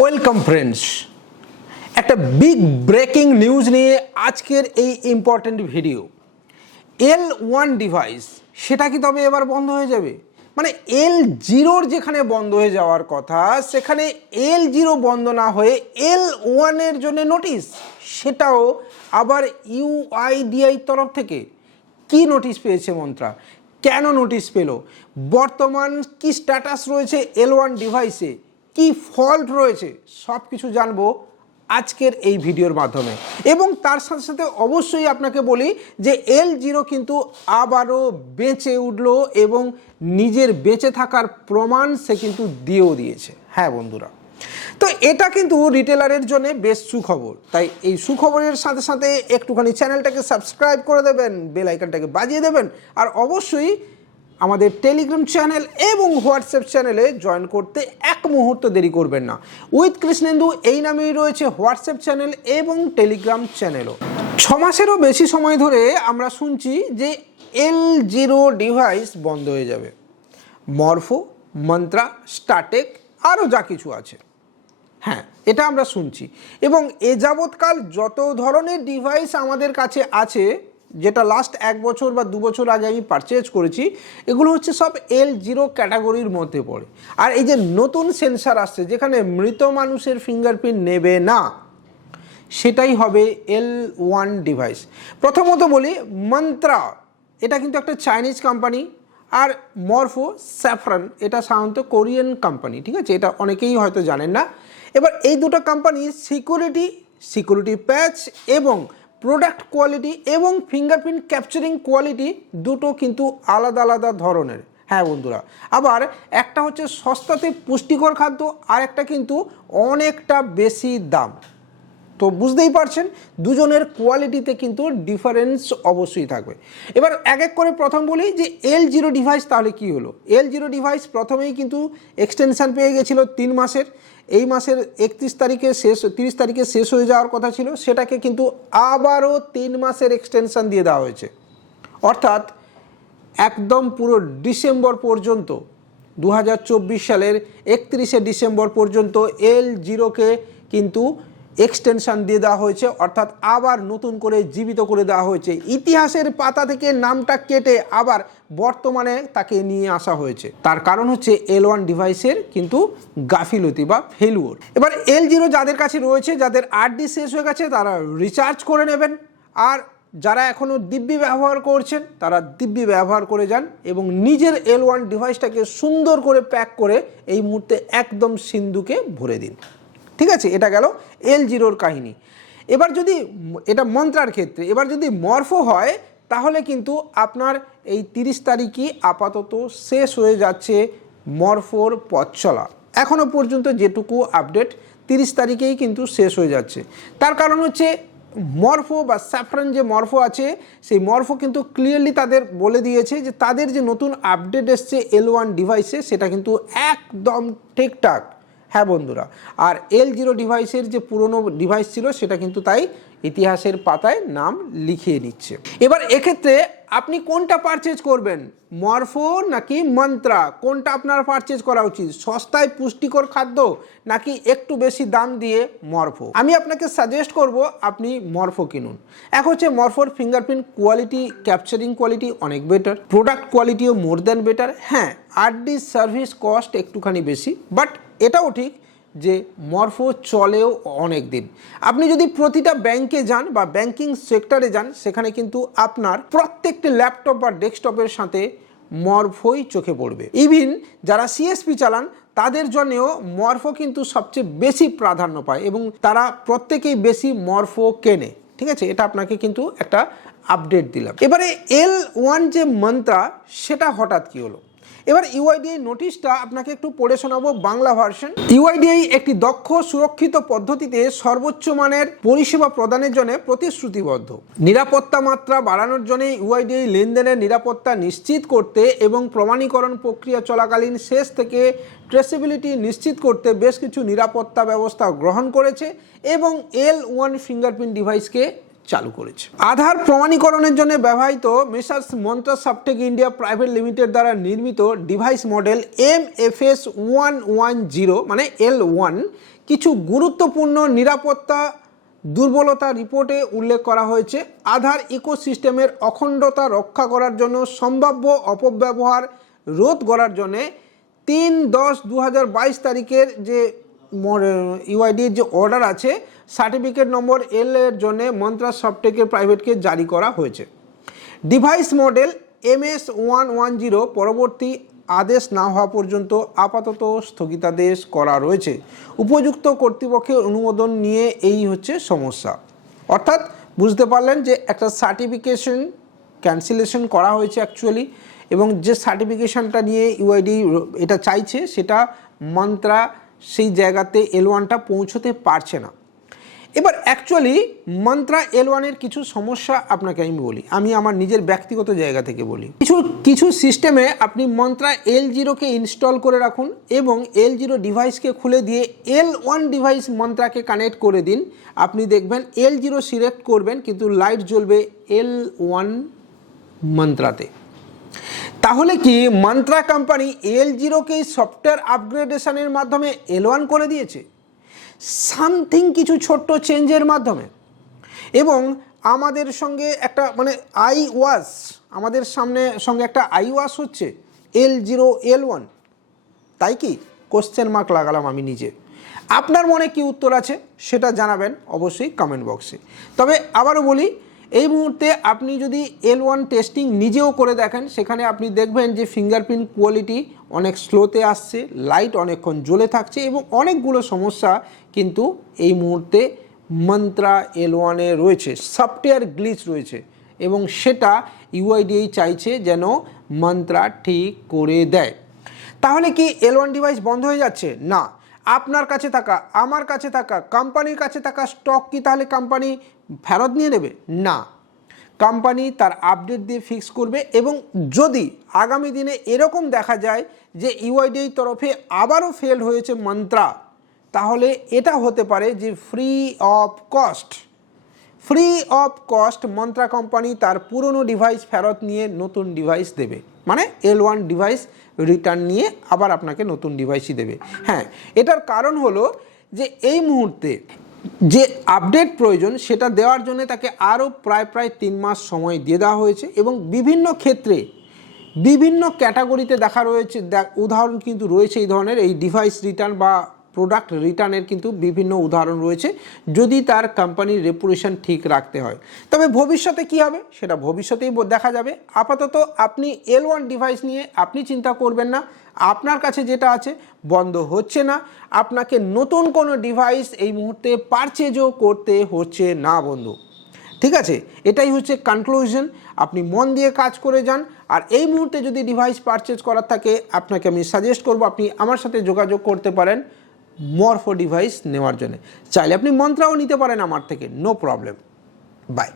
Welcome friends একটা big breaking news নিয়ে আজকের এই important video L one device সেটা কি তবে এবার বন্ধ হয়ে যাবে? মানে এল জিরোর যেখানে বন্ধ হয়ে যাওয়ার কথা, সেখানে এল জিরো বন্ধ না হয়ে এল ওয়ানের জন্য নোটিশ সেটাও আবার ইউআইডিআই তরফ থেকে। কি নোটিশ পেয়েছে মন্ত্রা? কেন নোটিশ পেল? বর্তমান কি স্ট্যাটাস রয়েছে এল ওয়ান ডিভাইসে কি ফল্ট রয়েছে সব কিছু জানব আজকের এই ভিডিওর মাধ্যমে। এবং তার সাথে সাথে অবশ্যই আপনাকে বলি যে এল জিরো কিন্তু আবারও বেঁচে উঠল এবং নিজের বেঁচে থাকার প্রমাণ সে কিন্তু দিয়েও দিয়েছে। হ্যাঁ বন্ধুরা। তো এটা কিন্তু রিটেলারের জন্য বেশ সুখবর। তাই এই সুখবরের সাথে সাথে একটুখানি চ্যানেলটাকে সাবস্ক্রাইব করে দেবেন বেল আইকনটাকে বাজিয়ে দেবেন, আর অবশ্যই আমাদের টেলিগ্রাম চ্যানেল এবং হোয়াটসঅ্যাপ চ্যানেলে জয়েন করতে এক মুহূর্ত দেরি করবেন না। উইথ কৃষ্ণেন্দু এই নামেই রয়েছে হোয়াটসঅ্যাপ চ্যানেল এবং টেলিগ্রাম চ্যানেলও। ছ মাসেরও বেশি সময় ধরে আমরা শুনছি যে এল জিরো ডিভাইস বন্ধ হয়ে যাবে। মরফো, মন্ত্রা, স্টাটেক, আরও যা কিছু আছে। হ্যাঁ এটা আমরা শুনছি। এবং এ যাবৎকাল যত ধরনের ডিভাইস আমাদের কাছে আছে যেটা লাস্ট এক বছর বা দু বছর আগে আমি পারচেজ করেছি, এগুলো হচ্ছে সব এল জিরো ক্যাটাগরির মধ্যে পড়ে। আর এই যে নতুন সেন্সার আসছে, যেখানে মৃত মানুষের ফিঙ্গারপ্রিন্ট নেবে না, সেটাই হবে এল ওয়ান ডিভাইস প্রথমত বলি মন্ত্রা এটা কিন্তু একটা চাইনিজ কোম্পানি আর মরফো স্যাফরান এটা সাধারণত কোরিয়ান কোম্পানি ঠিক আছে? এটা অনেকেই হয়তো জানেন না। এবার এই দুটো কোম্পানির সিকিউরিটি সিকিউরিটি প্যাচ এবং প্রোডাক্ট কোয়ালিটি এবং ফিঙ্গারপ্রিন্ট ক্যাপচারিং কোয়ালিটি দুটো কিন্তু আলাদা আলাদা ধরনের। হ্যাঁ বন্ধুরা, আবার একটা হচ্ছে সস্তাতে পুষ্টিকর খাদ্য, আর একটা কিন্তু অনেকটা বেশি দাম। তো বুঝতেই পারছেন, দুজনের কোয়ালিটিতে কিন্তু ডিফারেন্স অবশ্যই থাকবে। এবার এক এক করে প্রথম বলি যে এল জিরো ডিভাইস তাহলে কি হলো? এল জিরো ডিভাইস প্রথমেই কিন্তু এক্সটেনশান পেয়ে গেছিল তিন মাসের। এই মাসের একত্রিশ তারিখে শেষ, তিরিশ তারিখে শেষ হয়ে যাওয়ার কথা ছিল, সেটাকে কিন্তু আবারও তিন মাসের এক্সটেনশান দিয়ে দেওয়া হয়েছে। অর্থাৎ একদম পুরো ডিসেম্বর পর্যন্ত দু হাজার চব্বিশ সালের একত্রিশে ডিসেম্বর পর্যন্ত এল জিরোকে কিন্তু এক্সটেনশন দিয়ে দেওয়া হয়েছে, অর্থাৎ আবার নতুন করে জীবিত করে দেওয়া হয়েছে। ইতিহাসের পাতা থেকে নামটা কেটে আবার বর্তমানে তাকে নিয়ে আসা হয়েছে। তার কারণ হচ্ছে এল ওয়ান ডিভাইসের কিন্তু গাফিলতি বা ফেলুয়োর এবার এল জিরো যাদের কাছে রয়েছে, যাদের আরডি শেষ হয়ে গেছে, তারা রিচার্জ করে নেবেন। আর যারা এখনও দিব্যি ব্যবহার করছেন, তারা দিব্যি ব্যবহার করে যান এবং নিজের এল ওয়ান ডিভাইসটাকে সুন্দর করে প্যাক করে এই মুহূর্তে একদম সিন্ধুকে ভরে দিন। ঠিক আছে, এটা গেল এল জিরোর কাহিনী। এবার যদি এটা মন্ত্রার ক্ষেত্রে, এবার যদি মরফো হয়, তাহলে কিন্তু আপনার এই তিরিশ তারিখই আপাতত শেষ হয়ে যাচ্ছে মরফোর পথ চলা। এখনও পর্যন্ত যেটুকু আপডেট তিরিশ তারিখেই কিন্তু শেষ হয়ে যাচ্ছে। তার কারণ হচ্ছে মরফো বা স্যাফরান যে মরফো আছে, সেই মরফো কিন্তু ক্লিয়ারলি তাদের বলে দিয়েছে যে তাদের যে নতুন আপডেট এসছে এল ওয়ান ডিভাইসে সেটা কিন্তু একদম ঠিকঠাক। হ্যাঁ বন্ধুরা, আর এল জিরো ডিভাইসের যে পুরনো ডিভাইস ছিল, সেটা কিন্তু তাই ইতিহাসের পাতায় নাম লিখিয়ে নিচ্ছে। এবার এক্ষেত্রে আপনি কোনটা পারচেজ করবেন? মরফো নাকি মন্ত্রা? কোনটা আপনার পারচেজ করা উচিত? সস্তায় পুষ্টিকর খাদ্য নাকি একটু বেশি দাম দিয়ে মরফো? আমি আপনাকে সাজেস্ট করব আপনি মরফো কিনুন। এক হচ্ছে মরফোর ফিঙ্গারপ্রিন্ট কোয়ালিটি ক্যাপচারিং কোয়ালিটি অনেক বেটার প্রোডাক্ট কোয়ালিটিও মোর দ্যান বেটার হ্যাঁ আরডি সার্ভিস কস্ট একটুখানি বেশি বাট এটাও ঠিক যে মরফো চলেও অনেক দিন। আপনি যদি প্রতিটা ব্যাংকে যান বা ব্যাংকিং সেক্টরে যান, সেখানে কিন্তু আপনার প্রত্যেকটি ল্যাপটপ বা ডেস্কটপের সাথে মরফোই চোখে পড়বে। ইভিন যারা সিএসপি চালান, তাদের জন্যেও মরফো কিন্তু সবচেয়ে বেশি প্রাধান্য পায় এবং তারা প্রত্যেকেই বেশি মরফো কেনে। ঠিক আছে? এটা আপনাকে কিন্তু একটা আপডেট দিলাম। এবারে এল ওয়ান যে মন্ত্রা, সেটা হঠাৎ কি হলো? এবার ইউআইডিআই নোটিশটা আপনাকে একটু পড়ে শোনাবো বাংলা ভার্সন ইউআইডিআই একটি দক্ষ, সুরক্ষিত পদ্ধতিতে সর্বোচ্চ মানের পরিষেবা প্রদানের জন্য প্রতিশ্রুতিবদ্ধ। নিরাপত্তা মাত্রা বাড়ানোর জন্য ইউআইডিআই লেনদেনের নিরাপত্তা নিশ্চিত করতে এবং প্রমাণীকরণ প্রক্রিয়া চলাকালীন শেষ থেকে ট্রেসেবিলিটি নিশ্চিত করতে বেশ কিছু নিরাপত্তা ব্যবস্থা গ্রহণ করেছে এবং এল ওয়ান ফিঙ্গারপ্রিন্ট ডিভাইসকে চালু করেছে। আধার প্রমাণীকরণের জন্য ব্যবহৃত Messrs Mantra Softech India private limited দ্বারা নির্মিত device model M F S one one zero মানে এল ওয়ান, কিছু গুরুত্বপূর্ণ নিরাপত্তা, দুর্বলতা রিপোর্টে উল্লেখ করা হয়েছে। আধার ইকোসিস্টেমের অখণ্ডতা রক্ষা করার জন্য সম্ভাব্য অপব্যবহার রোধ করার জন্যে তিন দশ দু তারিখের যে ইউআইডির যে অর্ডার আছে সার্টিফিকেট নম্বর এল এর জন্য মন্ত্রা সফটেকের প্রাইভেটকে জারি করা হয়েছে। Device model M S one one zero পরবর্তী আদেশ না হওয়া পর্যন্ত আপাতত স্থগিতাদেশ করা রয়েছে। উপযুক্ত কর্তৃপক্ষের অনুমোদন নিয়ে এই হচ্ছে সমস্যা। অর্থাৎ বুঝতে পারলেন যে একটা সার্টিফিকেশন ক্যান্সেলেশন করা হয়েছে অ্যাকচুয়ালি এবং যে সার্টিফিকেশনটা নিয়ে ইউআইডি এটা চাইছে, সেটা মন্ত্রা সেই জায়গাতে এল ওয়ানটা পৌঁছতে পারছে না। এবার অ্যাকচুয়ালি মন্ত্রা এল ওয়ানের কিছু সমস্যা আপনাকে আমি বলি। আমি আমার নিজের ব্যক্তিগত জায়গা থেকে বলি। কিছু কিছু সিস্টেমে আপনি মন্ত্রা এল জিরোকে ইনস্টল করে রাখুন এবং এল জিরো ডিভাইসকে খুলে দিয়ে এল ওয়ান ডিভাইস মন্ত্রাকে কানেক্ট করে দিন। আপনি দেখবেন এল জিরো সিলেক্ট করবেন, কিন্তু লাইট জ্বলবে এল ওয়ান মন্ত্রাতে তাহলে কি মন্ত্রা কোম্পানি এল জিরোকে সফটওয়্যার আপগ্রেডেশনের মাধ্যমে এল ওয়ান করে দিয়েছে? সামথিং কিছু ছোট্ট চেঞ্জের মাধ্যমে। এবং আমাদের সঙ্গে একটা মানে আই ওয়াশ আমাদের সামনে সঙ্গে একটা আই ওয়াশ হচ্ছে এল জিরো এল ওয়ান তাই কি? কোশ্চেন মার্ক লাগালাম আমি নিজে। আপনার মনে কি উত্তর আছে? সেটা জানাবেন অবশ্যই কমেন্ট বক্সে তবে আবারও বলি এই মুহূর্তে আপনি যদি এল ওয়ান টেস্টিং নিজেও করে দেখেন, সেখানে আপনি দেখবেন যে ফিঙ্গারপ্রিন্ট কোয়ালিটি অনেক স্লোতে আসছে লাইট অনেকক্ষণ জ্বলে থাকছে এবং অনেকগুলো সমস্যা কিন্তু এই মুহূর্তে মন্ত্রা এল ওয়ানে রয়েছে সফটওয়্যার গ্লিচ রয়েছে এবং সেটা ইউআইডিএই চাইছে যেন মন্ত্রা ঠিক করে দেয়। তাহলে কি এল ওয়ান ডিভাইস বন্ধ হয়ে যাচ্ছে? না। আপনার কাছে থাকা, আমার কাছে থাকা কোম্পানির কাছে থাকা স্টক কি তাহলে কোম্পানি ফেরত নিয়ে নেবে? না। কোম্পানি তার আপডেট দিয়ে ফিক্স করবে এবং যদি আগামী দিনে এরকম দেখা যায় যে ইউআইডির তরফে আবারও ফেল হয়েছে মন্ত্রা তাহলে এটা হতে পারে যে free of cost free of cost Mantra company তার পুরনো ডিভাইস ফেরত নিয়ে নতুন ডিভাইস দেবে। মানে এল ওয়ান ডিভাইস রিটার্ন নিয়ে আবার আপনাকে নতুন ডিভাইসই দেবে। হ্যাঁ এটার কারণ হলো যে এই মুহূর্তে যে আপডেট প্রয়োজন সেটা দেওয়ার জন্য তাকে আরও প্রায় প্রায় তিন মাস সময় দিয়ে দেওয়া হয়েছে এবং বিভিন্ন ক্ষেত্রে বিভিন্ন ক্যাটাগরিতে দেখা রয়েছে উদাহরণ কিন্তু রয়েছে এই ধরনের এই ডিভাইস রিটার্ন বা প্রোডাক্ট রিটার্নের কিন্তু বিভিন্ন উদাহরণ রয়েছে যদি তার কোম্পানির রেপুটেশন ঠিক রাখতে হয়। তবে ভবিষ্যতে কি হবে সেটা ভবিষ্যতেই দেখা যাবে। আপাতত আপনি এল ওয়ান ডিভাইস নিয়ে আপনি চিন্তা করবেন না। আপনার কাছে যেটা আছে বন্ধ হচ্ছে না। আপনাকে নতুন কোনো ডিভাইস এই মুহূর্তে পারচেজও করতে হচ্ছে না বন্ধু। ঠিক আছে? এটাই হচ্ছে কনক্লুশন আপনি মন দিয়ে কাজ করে যান। আর এই মুহূর্তে যদি ডিভাইস পারচেজ করার থাকে, আপনাকে আমি সাজেস্ট করব আপনি আমার সাথে যোগাযোগ করতে পারেন। মরফো ডিভাইস নেওয়ার জন্য। চাইলে আপনি মন্ত্রাও নিতে পারেন আমার থেকে। No problem by